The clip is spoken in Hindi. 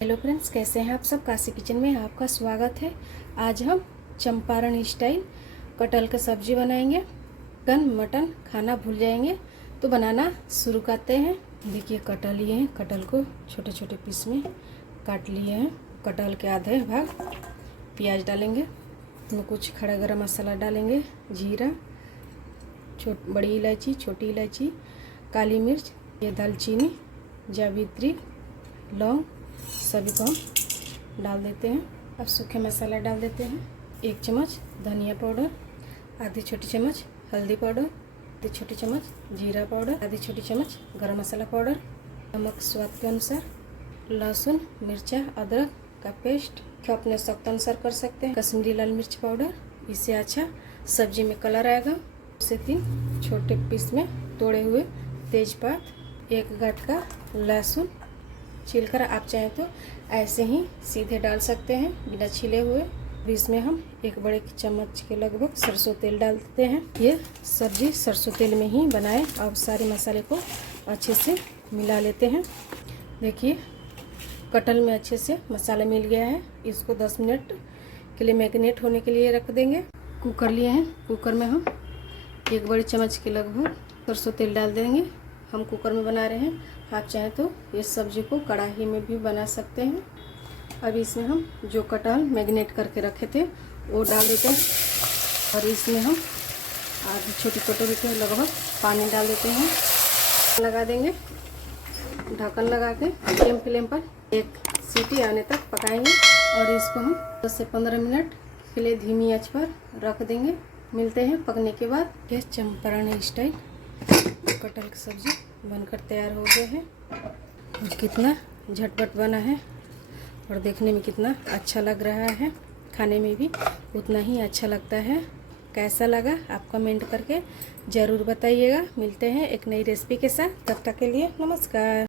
हेलो फ्रेंड्स, कैसे हैं आप सब। काशी किचन में आपका स्वागत है। आज हम चंपारण स्टाइल कटहल की सब्जी बनाएंगे। चिकन मटन खाना भूल जाएंगे तो बनाना शुरू करते हैं। देखिए कटहल लिए हैं, कटहल को छोटे छोटे पीस में काट लिए हैं। कटहल के आधे भाग प्याज डालेंगे, इसमें कुछ खड़ा गरम मसाला डालेंगे, जीरा, बड़ी इलायची, छोटी इलायची, काली मिर्च, ये दालचीनी, जावित्री, लौंग, सभी को हम डाल देते हैं। अब सूखे मसाला डाल देते हैं। 1 चम्मच धनिया पाउडर, आधी छोटी चम्मच हल्दी पाउडर, आधी छोटी चम्मच जीरा पाउडर, आधी छोटी चम्मच गरम मसाला पाउडर, नमक स्वाद के अनुसार, लहसुन मिर्चा अदरक का पेस्ट तो अपने सख्त अनुसार कर सकते हैं, कश्मीरी लाल मिर्च पाउडर, इससे अच्छा सब्जी में कलर आएगा। 2 से 3 छोटे पीस में तोड़े हुए तेजपात, 1 गांठ का लहसुन छीलकर आप चाहें तो ऐसे ही सीधे डाल सकते हैं बिना छीले हुए। इसमें हम 1 बड़े चम्मच के लगभग सरसों तेल डाल देते हैं। ये सब्जी सरसों तेल में ही बनाएं। अब सारे मसाले को अच्छे से मिला लेते हैं। देखिए कटहल में अच्छे से मसाला मिल गया है। इसको 10 मिनट के लिए मैरिनेट होने के लिए रख देंगे। कुकर लिए हैं, कुकर में हम 1 बड़ी चम्मच के लगभग सरसों तेल डाल देंगे। हम कुकर में बना रहे हैं, आप चाहें तो इस सब्जी को कढ़ाई में भी बना सकते हैं। अब इसमें हम जो कटहल मैरिनेट करके रखे थे वो डाल देते हैं और इसमें हम आधी छोटी कटोरी के लगभग पानी डाल देते हैं। लगा देंगे, ढक्कन लगा के मीडियम फ्लेम पर 1 सीटी आने तक पकाएंगे और इसको हम 10 से 15 मिनट के लिए धीमी आंच पर रख देंगे। मिलते हैं पकने के बाद। यह चंपारण स्टाइल कटहल की सब्जी बनकर तैयार हो गए हैं। और कितना झटपट बना है और देखने में कितना अच्छा लग रहा है, खाने में भी उतना ही अच्छा लगता है। कैसा लगा आप कमेंट करके ज़रूर बताइएगा। मिलते हैं एक नई रेसिपी के साथ, तब तक के लिए नमस्कार।